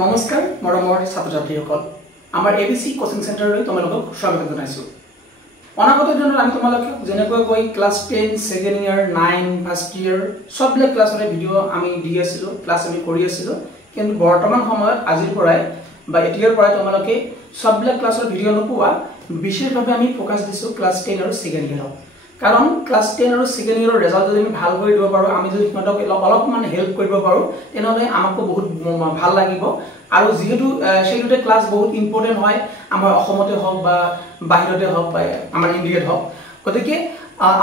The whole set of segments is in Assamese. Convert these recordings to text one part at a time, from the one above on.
নমস্কাৰ মৰমৰ ছাত্ৰ-ছাত্ৰীসকল আমাৰ এবিসি কোচিং সেন্টাৰলৈ তোমালোকক স্বাগত জনাইছো। অনাগত দিনত আমি তোমালোকক যেনেকৈ ক্লাস 10 সেকেন্ড ইয়াৰ 9 ফাৰ্স্ট ইয়াৰ সবলে ক্লাছৰে ভিডিও আমি দি আছিলো, ক্লাছ আমি কৰি আছিলো, কিন্তু বৰ্তমান সময়ত আজিৰ পৰাই বা এতিয়াৰ পৰাই তোমালোকে সবলে ক্লাছৰ ভিডিও নোপোৱা। বিশেষভাৱে আমি ফোকাস দিছো ক্লাস 10 আৰু সেকেন্ড ইয়াৰ, কাৰণ ক্লাস 10 আৰু সেকেন্ড ইয়াৰৰ ৰিজাল্ট যদি আমি ভাল কৰি দিব পাৰো, আমি যদি সিহঁতক অলপমান হেল্প কৰিব পাৰো, তেনেহলে আমাক বহুত ভাল লাগিব। আৰু যেহেতু সেই দুটা ক্লাস বহুত ইম্পৰ্টেন্ট হয় আমাৰ অসমতে হওক বা বাহিৰতে হওক বা আমাৰ ইণ্ডিয়াত হওক, গতিকে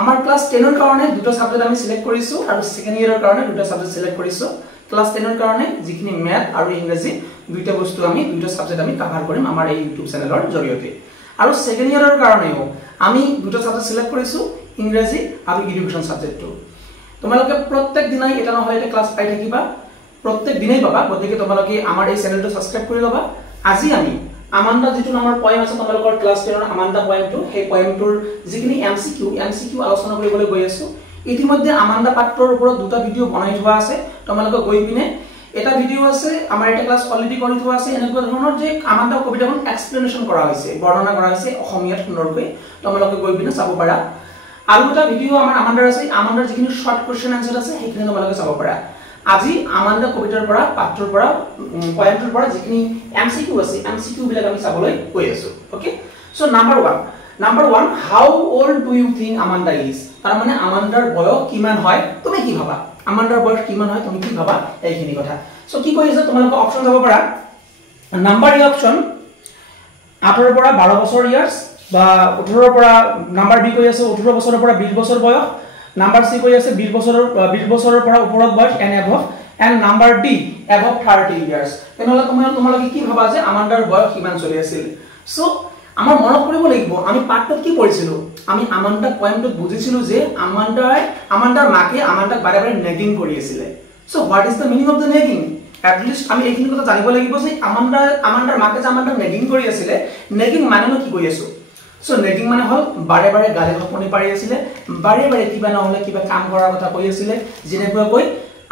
আমাৰ ক্লাস 10 ৰ কাৰণে দুটা সাবজেক্ট আমি সিলেক্ট কৰিছো আৰু সেকেন্ড ইয়াৰৰ কাৰণে দুটা সাবজেক্ট সিলেক্ট কৰিছো। ক্লাস 10 ৰ কাৰণে যিখিনি ম্যাথ আৰু ইংৰাজী দুইটা বস্তু আমি দুইটা সাবজেক্ট আমি কভাৰ কৰিম আমাৰ এই ইউটিউব চেনেলৰ জৰিয়তে। আৰু সেকেন্ড ইয়াৰৰ কাৰণেও আমি দুটা সাবজেক্ট সিলেক্ট কৰিছো, ইংৰাজী আৰু এডুকেশন সাবজেক্টটো। তোমালোকে প্ৰত্যেক দিনাই এটা নহয় এটা ক্লাস পাই থাকিবা, প্ৰত্যেক দিনাই পাবা। গতিকে তোমালোকে আমাৰ এই চেনেলটো সাবস্ক্ৰাইব কৰি লবা। আজি আমি আমান্ডা যেটো নামৰ পয়েম আছে তোমালোকৰ ক্লাস 10 ৰ আমান্ডা পয়েমটো, সেই পয়েমটোৰ যিখিনি এমসিকিউ আলোচনা কৰিবলৈ গৈ আছো। ইতিমধ্যে আমান্ডা পাত্ৰৰ ওপৰত দুটা ভিডিও বনাই থোৱা আছে, তোমালোকে গৈ পিনে এটা ভিডিও আছে আমাৰ এটা ক্লাস অলৰেডি কৰি থোৱা আছে। এনেকুৱা ধৰণৰ যে আমান্ডা কবিতাখন এক্সপ্লেনেশন কৰা হৈছে, বৰ্ণনা কৰা হৈছে অসমীয়াত সুন্দৰকৈ, তোমালোকে গৈ পিনে চাব পাৰা। আৰু এটা ভিডিও আমাৰ আমান্ডাৰ আছে, আমান্ডাৰ যিখিনি শৰ্ট কোৱেশ্চন আনসাৰ আছে সেইখিনি তোমালোকে চাব পাৰা। আজি আমান্ডা কবিতাৰ পৰা পাত্ৰৰ পৰা পয়েমটোৰ পৰা যিখিনি এমসিকিউ আছে, এমসিকিউ বিলাক আমি চাবলৈ গৈ আছো। Okay, so number 1 how old do you think Amanda is? তাৰ মানে আমান্ডাৰ বয়স কিমান হয়, তুমি কি ভাবা? আমান্ডাৰ বয়স কিমান হয় তুমি কি ভাবা, এইখিনি কথা। সো কি কৈ আছে তোমালোকে অপচন চাব পাৰা। নাম্বাৰ এ অপচন 8 ৰ পৰা 12 বছৰ ইয়াৰ্স বা 18 ৰ পৰা, নাম্বাৰ বি কৈ আছে 18 বছৰৰ পৰা 20 বছৰ বয়স, নাম্বাৰ সি কৈ আছে 20 বছৰৰ পৰা ওপৰত বয়স and above, and number D above 30 years. তেনেহলে তোমালোকে কি ভাবা যে আমান্ডাৰ বয়স কিমান চলি আছিল? সো আমাৰ মনত কৰিব লাগিব আমি পাঠটোত কি পঢ়িছিলো। আমি আমান্ডা পয়েমটোত বুজিছিলো যে আমান্ডাৰ মাকে আমান্ডাক বাৰে বাৰে নেগিং কৰি আছিল। So what is the meaning of the nagging? At least আমি এইখিনি কথা জানিব লাগিব যে আমান্ডাৰ মাকে যে আমান্ডাক নেগিং কৰি আছিল, নেগিং মানেনো কি কৈ আছো। সো নেগিং মানে হল বাৰে বাৰে গালি শপনি পাৰি আছিল, বাৰে বাৰে কিবা নহলে কিবা কাম কৰাৰ কথা কৈ আছিল। যেনেকৈ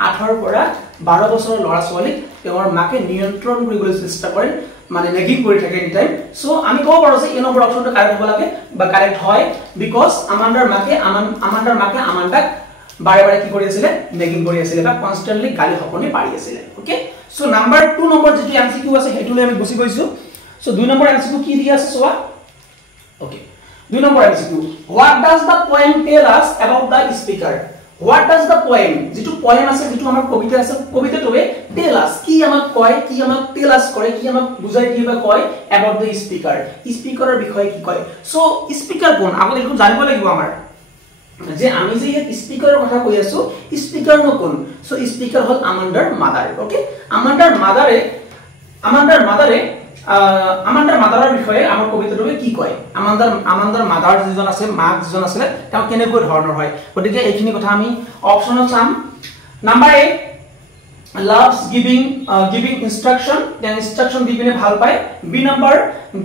8 ৰ পৰা 12 বছৰৰ ল'ৰা ছোৱালীক তেওঁৰ মাকে নিয়ন্ত্ৰণ কৰিবলৈ চেষ্টা কৰে, মানে নেগিং কৰি থাকে এনি টাইম। সো আমি ক'ব পাৰো যে এই নম্বৰ অপচনটো কাৰেক্ট হ'ব লাগে বা কাৰেক্ট হয়, বিকজ আমান্ডাৰ মাকে আমান্ডাক বাৰে বাৰে কি কৰি আছিল, নেগিং কৰি আছিল বা কনস্ট্যান্টলি গালি শপনি পাৰি আছিল। ওকে, সো নাম্বাৰ 2 নম্বৰ যেটো এমসিকিউ আছে হেতুলৈ আমি গুছি গৈছো। সো 2 নম্বৰ এমসিকিউ কি দিয়া আছে চোৱা। Okay, 2 number MCQ. What does the poem tell us about the speaker? What does the poem, যেটো poem আছে, যেটো আমাৰ কবিতা আছে, কবিতাটোৱে tell us কি আমাক কয়, কি আমাক tell us কৰে, কি আমাক বুজাই দিয়ে বা কয় about the speaker, স্পিকাৰৰ বিষয়ে কি কয়। সো স্পিকাৰ কোন আগতে একো জানিব লাগিব আমাৰ, যে আমি যে এই স্পিকাৰৰ কথা কৈ আছো, স্পিকাৰ নো কোন? সো স্পিকাৰ হল আমান্ডাৰ মাদাৰ। ওকে, আমান্ডাৰ মাদাৰৰ বিষয়ে আমাৰ কবিতাটোৱে কি কয়, আমান্ডাৰ মাদাৰ যিজন আছে, মাক যিজন আছিল, তেওঁ কেনেকৈ ধৰণৰ হয়। গতিকে এইখিনি কথা আমি অপচনত চাম। Number 8 loves giving instruction, then instruction দি পিনে ভাল পায়। B number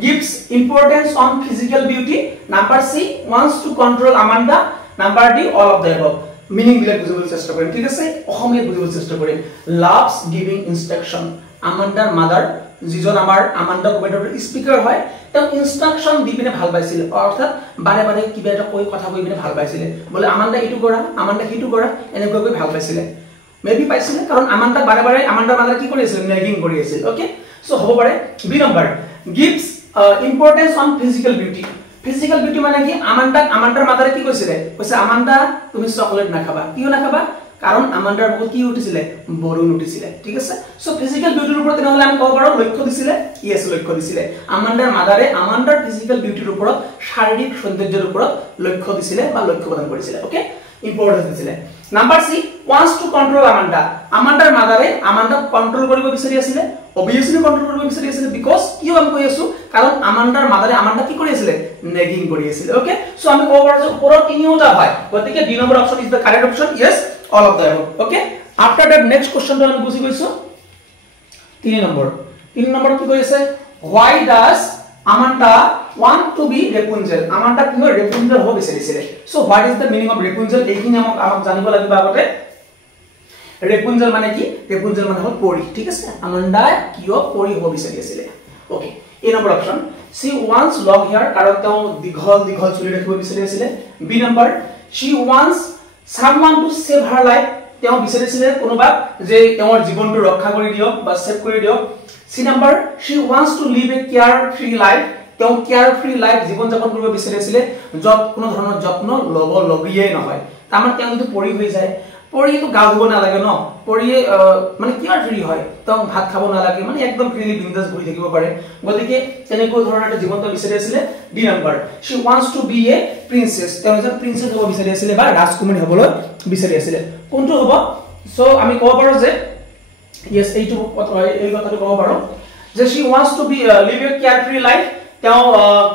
gives importance on physical beauty, number C wants to control Amanda, number D all of the above। Meaning বিলাক বুজিবলৈ চেষ্টা কৰিম, ঠিক আছে, অসমীয়াত বুজিবলৈ চেষ্টা কৰিম। loves giving instruction, আমান্ডাৰ মাদাৰ যিজন আমাৰ আমান্ডা কবিতাৰ স্পিকাৰ হয়, তেওঁ ইনস্ট্ৰাকশন দি পিনে ভাল পাইছিল, অৰ্থাৎ বাৰে বাৰে কিবা এটা কথা কৈ পিনে ভাল পাইছিল, বলে আমান্ডা এইটো কৰা, আমান্ডা সেইটো কৰা, এনেকৈ কৈ ভাল পাইছিল। মেবি পাইছিল কাৰণ আমান্ডা বাৰে বাৰে আমান্ডাৰ মাদাৰ কি কৰি আছিল, নেগিং কৰি আছিল। ওকে, সো হ'ব পাৰে B number gives importance on physical beauty। Physical beauty মানে কি, আমান্ডাৰ মাদাৰে কি কৈছিলে, কৈছে আমান্ডা তুমি চকলেট নাখাবা। কিয় নাখাবা? কাৰণ আমান্ডাৰ বহুত কি উঠিছিলে, বৰুণ উঠিছিলে। ঠিক আছে, সো ফিজিক্যাল বিউটিৰ ওপৰত তেনেহলে আমি ক'ব পাৰো লক্ষ্য দিছিলে। ইয়েস, লক্ষ্য দিছিলে। আমান্ডাৰ মাদাৰে আমান্ডাৰ ফিজিক্যাল বিউটিৰ ওপৰত, শাৰীৰিক সৌন্দৰ্যৰ ওপৰত লক্ষ্য দিছিলে বা লক্ষ্য প্ৰদান কৰিছিলে। ওকে, ইম্পৰ্টেন্স দিছিলে। Number C wants to control Amanda, আমান্ডাৰ মাদাৰে আমান্ডাক কন্ট্ৰোল কৰিব বিচাৰি আছিল, অবভিয়াসলি কন্ট্ৰোল কৰিব বিচাৰি আছিল, বিকজ কিয় আমি কৈ আছো, কাৰণ আমান্ডাৰ মাদাৰে আমান্ডা কি কৰি আছিল, নেগিং কৰি আছিল। ওকে, সো আমি ক'ব পাৰো যে ওপৰত তিনিওটা হয়, গতিকে D number option is the correct option. Yes, all of the above. Okay, after that next question to আমি বুজি গৈছো। 3 নম্বৰ কি কৈ আছে, why does Amanda want to be Rapunzel? Amanda কি হয়, ৰেপুঞ্জেল হ'ব বিচাৰিছিল। So what is the meaning of Rapunzel? এইখিনি আমাক জানিব লাগিব আগতে। ৰেপুঞ্জেল মানে কি ৰেপুঞ্জেল মানে হল পৰি ঠিক আছে আমান্ডা কিয় পৰি হ'ব বিচাৰি আছিল okay A number option she wants long hair কাৰণ তেওঁ দীঘল দীঘল চুলি ৰাখিব বিচাৰি আছিল B number she wants someone to save her life তেওঁ বিচাৰিছিল কোনোবা যে তেওঁৰ জীৱনটো ৰক্ষা কৰি দিয়ক বা সেভ কৰি দিয়ক সি number she wants to live a carefree life তেওঁ carefree life জীৱন যাপন কৰিব বিচাৰিছিল যত কোনো ধৰণৰ যত্ন লব লগিয়ে নহয় তামান তেওঁ যদি পৰি হৈ যায় পৰি তো গা ধুব না লাগে ন পৰি মানে carefree হয় তেওঁ ভাত খাব না লাগে মানে একদম ফ্ৰীলি বিন্দাস বহি থাকিব পাৰে গতিকে তেনেকৈ ধৰণৰ এটা জীৱনটো বিচাৰিছিল D number she wants to be a princess তেওঁ যে প্ৰিন্সেছ হ'ব বিচাৰিছিল বা ৰাজকুমাৰী হ'বলৈ বিচাৰি আছিল কোনটো হ'ব সো আমি ক'ব পাৰো যে yes এইটো এই কথাটো ক'ব পাৰো যে she wants to be live a carefree life তেওঁ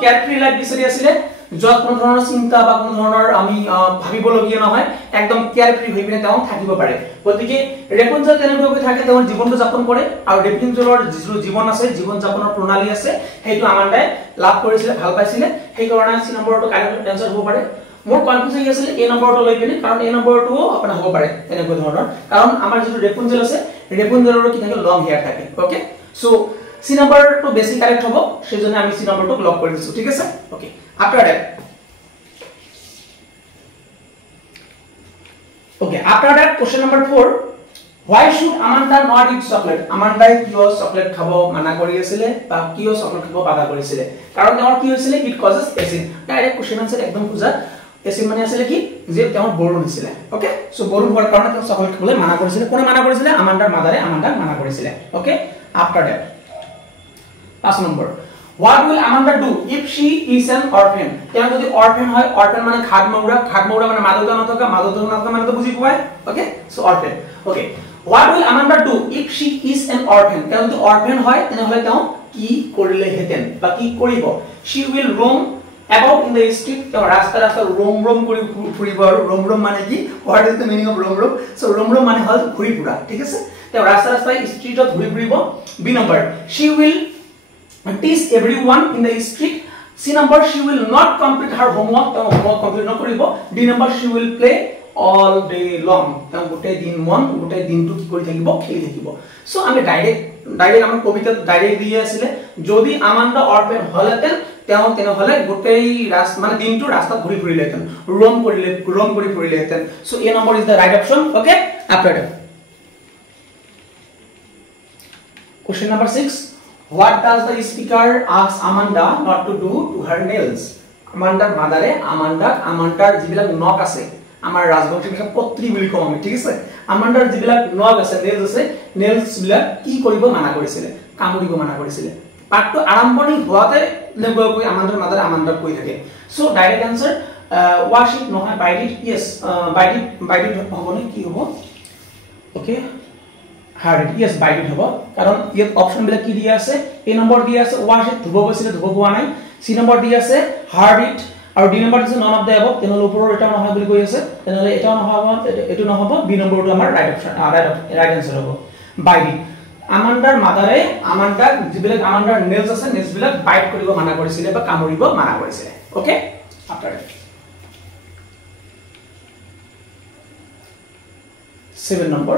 carefree life বিচাৰি আছিল যত কোনো ধৰণৰ চিন্তা বা কোনো ধৰণৰ আমি ভাবিব লগিয়া নহয় একদম carefree হৈ পিনে তেওঁ থাকিব পাৰে গতিকে ৰেপুঞ্জেল তেনেকৈ থাকে তেওঁৰ জীৱনটো যাপন কৰে আৰু ৰেপুঞ্জেলৰ যিটো জীৱন আছে জীৱন যাপনৰ প্ৰণালী আছে সেইটো আমান্ডাই লাভ কৰিছিল ভাল পাইছিল সেই কাৰণে সি নম্বৰটো কাৰেক্ট আনসাৰ হ'ব পাৰে মোৰ কনফিউজন আছিল এই নম্বৰটো লৈ পিনে কাৰণ এই নম্বৰটো আপোনাৰ হ'ব পাৰে তেনেকৈ ধৰণৰ কাৰণ আমাৰ যিটো ৰেপুঞ্জেল আছে ৰেপুঞ্জেলৰ কি থাকে লং হেয়াৰ থাকে ওকে সো সি নম্বৰটো বেছি কাৰেক্ট হ'ব সেইজন্য আমি সি নম্বৰটো লক কৰি দিছো ঠিক আছে okay after that question number 4 why should Amanda not eat chocolate Amanda কিয় chocolate খাব মানা কৰি আছিল বা কিয় chocolate খাব বাধা কৰিছিল কাৰণ তেওঁৰ কি হৈছিল it causes acid direct question answer একদম খুজা acid মানে আছিল কি যে তেওঁৰ বৰণ হৈছিল ওকে সো বৰণ হোৱাৰ কাৰণে তেওঁ chocolate খাবলৈ মানা কৰিছিল কোনে মানা কৰিছিল আমান্ডাৰ মাদাৰে আমান্ডাক মানা কৰিছিল okay after that 5 number what will Amanda do if she is an orphan তেওঁ যদি orphan হয় orphan মানে খাটমৌৰা মানে মাদকা নথকা মানে তো বুজি পায় okay so orphan okay what will Amanda do if she is an orphan তেওঁ যদি orphan হয় তেনেহলে তেওঁ কি কৰিলে হেতেন বা কি কৰিব she will roam about in the street তেওঁ ৰাস্তা roam কৰি ফুৰিব আৰু roam মানে কি what is the meaning of roam so roam মানে হল ঘুৰি ফুৰা ঠিক আছে তেওঁ ৰাস্তা ষ্ট্ৰীটত ঘুৰি ফুৰিব B number she will tease everyone in the street C number she will not complete her homework complete not koribo D number she will play all day long gote din to ki kori thakibo kheli thakibo so ami direct amar kobita direct diye asile jodi Amanda orphan holeten teno hole gote mane din to rasta ghuri furileten roam kori furileten so A number is the right option okay after that question number 6 what does the speaker ask Amanda not to do to her nails Amanda madare Amandar jibilak nok ase amar rajbongshi bhasha potri boli kom ami thik ase Amandar jibilak nok ase nails bilak ki koribo mana korisile kamuribo mana korisile part to aramboni hoate legoi Amandar madare Amandar koi thake so direct answer wash it no bite it yes bite it hobone ki hobo okay hard it yes bite it hobo karon ye option bila ki dia ase a number dia ase wash it dhubo gosile dhubo goa nai c number dia ase hard it aru d number is none of the above tenole upor eta no hoy boli koi ase tenole eta no hobo etu no hobo b number to amar right option right answer hobo bite it Amandar madare Amanda jibilak Amandar nails ase nails bilak bite koribo mana korisile ba kamuribo mana korisile okay after that 7 number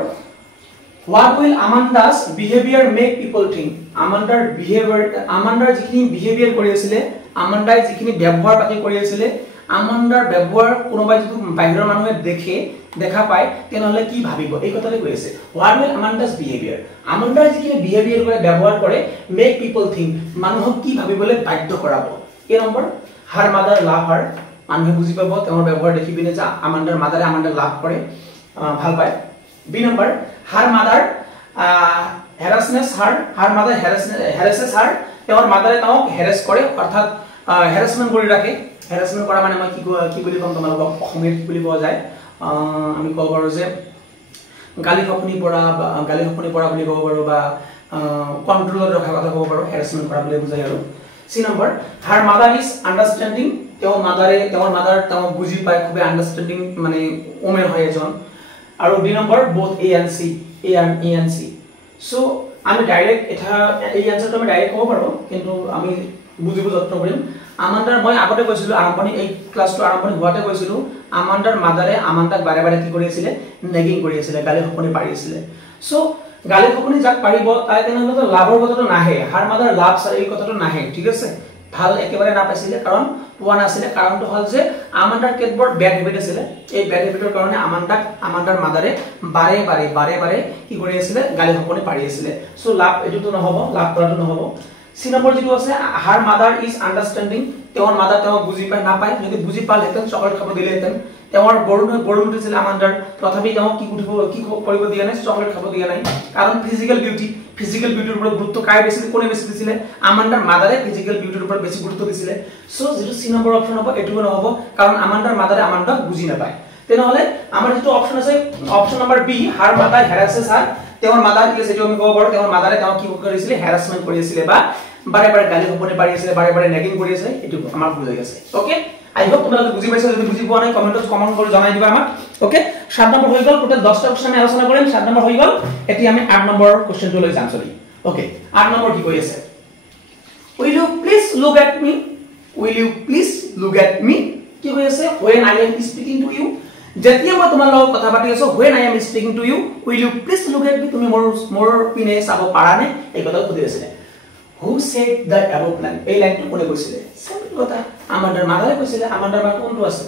what will Amanda's behavior make people think Amandar jikhini behavior kori asile Amanda jikhini ব্যবহার পাতি kori asile Amandar ব্যবহার কোনোবা যদি বাহিৰৰ মানুহে দেখা পায় তেনেহলে কি ভাবিব এই কথালে কৈ আছে what will Amanda's behavior Amandar jikhini behavior কৰে ব্যবহাৰ কৰে make people think মানুহক কি ভাবিবলে বাধ্য কৰাব এই number her mother love her মানুহে বুজি পাব তেওঁৰ ব্যবহাৰ দেখি বিনে যে Amandar mother Amandar লাভ কৰে ভাল পায় B number her mother harasses her তেওঁৰ মাদাৰে তাও হ্যাৰাস কৰে অৰ্থাৎ হ্যাৰাসমেন্ট কৰি ৰাখে হ্যাৰাসমেন্ট কৰা মানে মই কি বুলি কম তোমালোকক অসমীয়াত কি বুলি কোৱা যায় আমি কব পাৰো যে গালি খপনি পৰা বুলি কব পাৰো বা কন্ট্ৰোলত ৰখা কথা কব পাৰো হ্যাৰাসমেন্ট কৰা বুলি বুজায় আৰু C number her mother is understanding তেওঁৰ মাদাৰ তাও বুজি পায় খুবে আন্ডাৰস্ট্যান্ডিং মানে ওমেন হয় এজন আৰু D number both A and C so আমি ডাইৰেক্ট এটা এই আনসাৰটো আমি ডাইৰেক্ট কব পাৰো কিন্তু আমি বুজিব যত্ন কৰিম আমান্দাৰ মই আগতে কৈছিলো আৰম্ভণি এই ক্লাছটো আৰম্ভণি হোৱাতে কৈছিলো আমান্দাৰ মাদাৰে আমান্দাক বাৰে বাৰে কি কৰি আছিল নেগিং কৰি আছিল গালি খপনি পাৰি আছিল সো গালি খপনি যাক পাৰিব তাই তেনেহলে লাভৰ কথাটো নাহে হাৰ মাদাৰ লাভ এই কথাটো নাহে ঠিক আছে ভাল একেবাৰে না পাইছিলে কাৰণ পোৱা নাছিলে কাৰণটো হল যে আমান্দাৰ কেতবৰ ব্যাড হেবিট আছিল এই ব্যাড হেবিটৰ কাৰণে আমান্দাৰ মাদাৰে বাৰে বাৰে কি কৰি আছিল গালি খপনি পাৰি আছিল সো লাভ এটোটো নহব লাভ কৰাটো নহব সি নম্বৰ যেটো আছে হার মাদার ইজ আন্ডারস্ট্যান্ডিং তেওর মাদার তেও বুজি পায় না পায় যদি বুজি পাল হেতেন চকলেট খাব দিলে হেতেন তেওর বড় উঠিছিল আমান্দার তথাপি তেও কি কৰিব দিয়া নাই চকলেট খাব দিয়া নাই কাৰণ ফিজিক্যাল বিউটিৰ উপৰত গুৰুত্ব কাই বেছি কোনে বেছি দিছিল আমান্দাৰ মাদাৰে ফিজিক্যাল বিউটিৰ উপৰত বেছি গুৰুত্ব দিছিল সো যেটো সি নম্বৰ অপচন হ'ব এটো নহব কাৰণ আমান্দাৰ মাদাৰে আমান্দাক বুজি নাপায় তেনেহলে আমাৰ যেটো অপচন আছে অপচন নম্বৰ বি হাৰ মাদাৰ হ্যাৰাসেস হাৰ তেওৰ মাদাৰ কি আছে যেটো আমি কব পাৰো তেওৰ মাদাৰে তেও কি কৰিছিল হ্যাৰাসমেন্ট কৰি আছিল বা বাৰে বাৰে গালি খপনি পাৰি আছিল বাৰে বাৰে নেগিং কৰি আছে এটো আমাৰ বুজাই আছে ওকে আই হোপ তোমালোকে বুজি পাইছা যদি বুজি পোৱা নাই কমেন্টত কমেন্ট কৰি জনাই দিবা আমাক ওকে 7 নম্বৰ হৈ গল টোটাল 10টা কোশ্চেন আমি আলোচনা কৰিম 7 নম্বৰ হৈ গল এতিয়া আমি 8 নম্বৰ কোশ্চেনটো লৈ যাম চলি ওকে 8 নম্বৰ কি কৈ আছে will you please look at me কি হৈ আছে when I am speaking to you যেতিয়া মই তোমাৰ লগত কথা পাতি আছো when I am speaking to you will you please look at me তুমি মোৰ পিনে চাব পাৰা নে এই কথা সুধি আছে who said the above line এই লাইনটো কোনে কৈছিলে সিম্পল কথা আমান্দাৰ মাদাৰে কৈছিলে আমান্দাৰ মা কোনটো আছে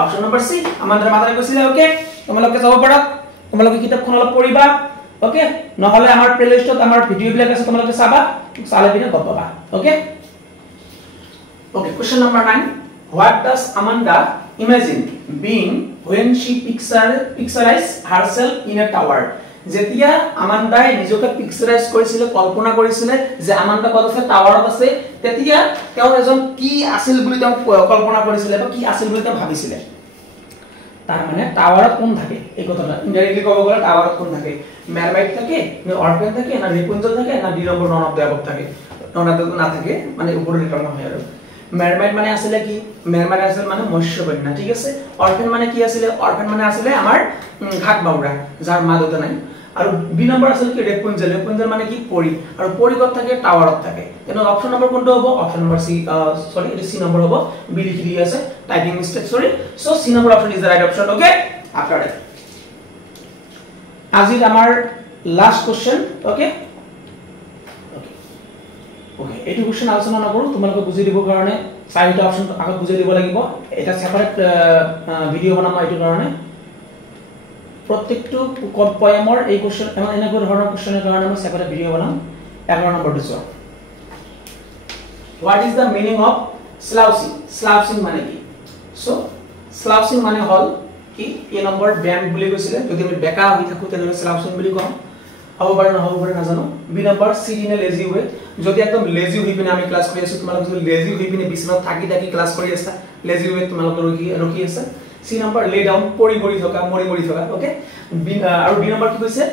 অপচন নম্বৰ সি আমান্দাৰ মাদাৰে কৈছিলে ওকে তোমালোকে যাব পাৰা তোমালোকে কিতাপখন অলপ পঢ়িবা ওকে নহলে আমাৰ প্লেলিষ্টত আমাৰ ভিডিও বিলাক আছে তোমালোকে চাবা চালে পিনে গম পাবা okay question number 9 what does Amanda imagine being when she picturized herself in a tower যেতিয়া আমান্দাই নিজকে পিকচাৰাইজ কৰিছিল কল্পনা কৰিছিল যে আমান্দা কত আছে টাৱাৰত আছে তেতিয়া তেওঁ এজন কি আছিল বুলি তেওঁ কল্পনা কৰিছিল বা কি আছিল বুলি তেওঁ ভাবিছিল তাৰ মানে টাৱাৰত কোন থাকে এই কথাটা ইনডাইৰেক্টলি ক'ব গ'লে টাৱাৰত কোন থাকে মেৰমাইট থাকে নে অৰ্পেন থাকে না ৰিপুঞ্জল থাকে না দুই নম্বৰ নন অফ দ্য অবভ থাকে নন অফ দ্য না থাকে মানে ওপৰৰ ৰিটাৰ্ণ হয় আৰু মেৰমাইট মানে আছিল কি মেৰমাইট আছিল মানে মৎস্যকন্যা ঠিক আছে অৰ্পেন মানে কি আছিল অৰ্পেন মানে আছিল আমাৰ ঘাট বাউৰা যাৰ মা দেউতা নাই আৰু বি নম্বৰ আছিল কি ৰেপুঞ্জল মানে কি পৰি আৰু পৰিগত থাকে টাৱাৰত থাকে এনো অপচন নম্বৰ কোনটো হ'ব অপচন নম্বৰ সি সৰি এটো সি নম্বৰ হ'ব বি লিখি দি আছে typing mistake sorry so C number option is the right option okay after that আজিৰ আমাৰ লাষ্ট কোশ্চেন ওকে ওকে এটো কোশ্চেন আলোচনা নকৰো তোমালোকে বুজি দিব কাৰণে চাৰিটা অপচন আগত বুজি দিব লাগিব এটা সেপাৰেট ভিডিও বনাম এটো কাৰণে প্ৰত্যেকটো পয়েমৰ এই কোশ্চেন এনেকৈ ধৰণৰ কোশ্চেনৰ কাৰণে মই সেপাৰেট ভিডিও বনাম 11 নম্বৰটো চোৱা what is the meaning of slouching মানে কি সো slouching মানে হল কি এই নম্বৰ ব্যায়াম বুলি কৈছিলে যদি আমি বেকা হৈ থাকো তেনে slouching বুলি কম হ'ব পাৰে নহ'ব পাৰে নাজানো বি নম্বৰ সিডিনে লেজি হৈ যদি একদম লেজি হৈ পিনে আমি ক্লাস কৰি আছো তোমালোক যদি লেজি হৈ পিনে বিছনাত থাকি ক্লাস কৰি আছা লেজি হৈ তোমালোক ৰখি আছে সি নম্বৰ লে ডাউন পৰি থকা মৰি থকা ওকে আৰু বি নম্বৰ কি কৈছে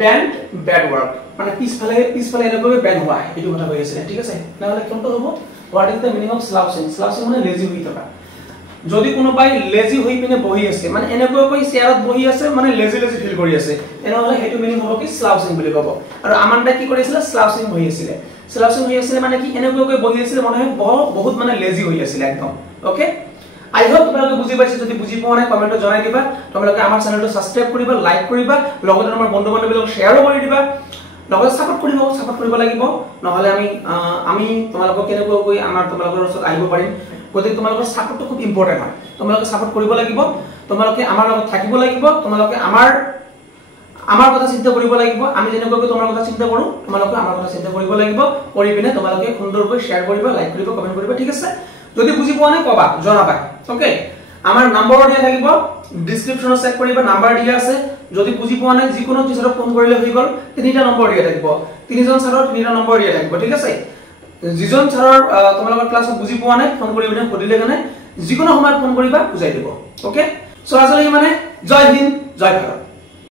ব্যান্ড ব্যাড ওয়াৰ্ক মানে পিছফালে এনেকৈ ব্যান্ড হোৱা এটো কথা কৈ আছে ঠিক আছে নহলে কোনটো হ'ব what is the meaning of slouching মানে লেজি হৈ থকা যদি কোনোবাই লেজি হৈ পিনে বহি আছে মানে এনেকৈ চেয়াৰত বহি আছে মানে লেজি ফিল কৰি আছে এনেহলে হেতু মিনিং হ'ব কি স্লাউচিং বুলি ক'ব আৰু আমান্ডা কি কৰিছিল স্লাউচিং হৈ আছিল মানে কি এনেকৈ বহি আছিল মানে বহুত মানে লেজি হৈ আছিল একদম ওকে I hope তোমালোকে বুজি পাইছা যদি বুজি পোৱা নাই কমেন্টত জনাই দিবা তোমালোকে আমাৰ চেনেলটো সাবস্ক্ৰাইব কৰিবা লাইক কৰিবা লগতে আমাৰ বন্ধু-বান্ধৱীক শেয়াৰ কৰি দিবা লগতে সাপোৰ্ট কৰিব লাগিব নহলে আমি তোমালোকক কেনেকৈ আমাৰ তোমালোকৰ ওচৰত আহিব পাৰিম গতিকে তোমালোকৰ সাপোৰ্টটো খুব ইম্পৰ্টেন্ট হয় তোমালোকে সাপোৰ্ট কৰিব লাগিব তোমালোকে আমাৰ লগত থাকিব লাগিব তোমালোকে আমাৰ কথা চিন্তা কৰিব লাগিব আমি যেনেকৈ তোমাৰ কথা চিন্তা কৰো তোমালোকে আমাৰ কথা চিন্তা কৰিব লাগিব কৰি পিনে তোমালোকে সুন্দৰকৈ শেয়াৰ কৰিবা লাইক কৰিবা কমেন্ট কৰিবা ঠিক আছে যদি বুজি পোৱা নাই কবা জনাবা ওকে আমাৰ নম্বৰ দিয়া থাকিব ডেসক্ৰিপচনত চেক কৰিবা নম্বৰ দিয়া আছে যদি বুজি পোৱা নাই যিকোনো টিচাৰক ফোন কৰিলে হৈ গল তিনিটা নম্বৰ দিয়া থাকিব তিনিজন ছাৰৰ তিনিটা নম্বৰ দিয়া থাকিব ঠিক আছে যিজন ছাৰৰ তোমালোকৰ ক্লাছত বুজি পোৱা নাই ফোন কৰি পিনে সুধিলে কাৰণে যিকোনো সময়ত ফোন কৰিবা বুজাই দিব ওকে সো আজিলৈ মানে জয় হিন্দ জয় ভাৰত